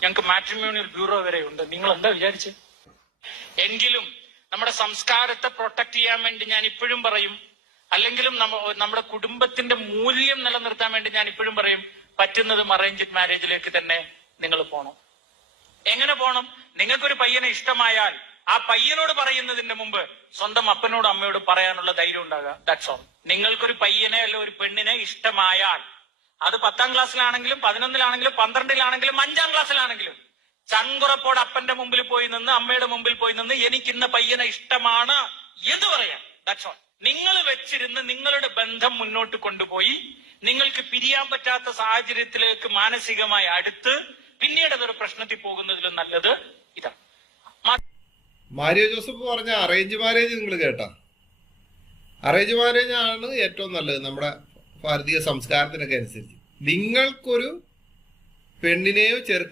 ഞങ്ങൾക്ക് matrimonial bureau വരെ ഉണ്ട്. നിങ്ങൾ എന്താ വിചാരിച്ച്? എങ്കിലും നമ്മുടെ സംസ്കാരത്തെ പ്രൊട്ടക്ട് ചെയ്യാൻ വേണ്ടി ഞാൻ ഇപ്പോഴും പറയും, അല്ലെങ്കിലും നമ്മുടെ കുടുംബത്തിന്റെ മൂല്യം നിലനിർത്താൻ വേണ്ടി ഞാൻ ഇപ്പോഴും പറയും, പറ്റുന്നതും അറേഞ്ച്ഡ് മാരേജിലേക്ക് തന്നെ നിങ്ങൾ പോണം. എങ്ങനെ പോണം? നിങ്ങൾക്കൊരു പയ്യനെ ഇഷ്ടമായാൽ ആ പയ്യനോട് പറയുന്നതിന്റെ മുമ്പ് സ്വന്തം അപ്പനോട് അമ്മയോട് പറയാനുള്ള ധൈര്യം ഉണ്ടാകുക. That's all. നിങ്ങൾക്കൊരു പയ്യനെ അല്ല ഒരു പെണ്ണിനെ ഇഷ്ടമായാൽ, അത് 10ാം ക്ലാസ്സിലാണെങ്കിലും 11ലാണെങ്കിലും 12ലാണെങ്കിലും 5ാം ക്ലാസ്സിലാണെങ്കിലും, ചങ്കുറപ്പോട് അപ്പന്റെ മുമ്പിൽ പോയി നിന്ന് അമ്മയുടെ മുമ്പിൽ പോയി നിന്ന് എനിക്ക് ഇന്ന പയ്യനെ ഇഷ്ടമാണ് എന്ന് പറയാം. That's all. നിങ്ങൾ വെച്ചിരുന്ന് നിങ്ങളുടെ ബന്ധം മുന്നോട്ട് കൊണ്ടുപോയി നിങ്ങൾക്ക് പിരിയാൻ പറ്റാത്ത സാഹചര്യത്തിലേക്ക് മാനസികമായി അടുത്ത് പിന്നീട് അതൊരു പ്രശ്നത്തിൽ പോകുന്നതിലും നല്ലത് ഇതാണ്. മാരിയോ ജോസഫ് പറഞ്ഞ അറേഞ്ച് മാരേജ് നിങ്ങൾ കേട്ടാ? അറേഞ്ച് മാരേജ് ആണ് ഏറ്റവും നല്ലത് നമ്മുടെ ഭാരതീയ സംസ്കാരത്തിനൊക്കെ അനുസരിച്ച്. നിങ്ങൾക്കൊരു പെണ്ണിനെയോ ചെറുക്ക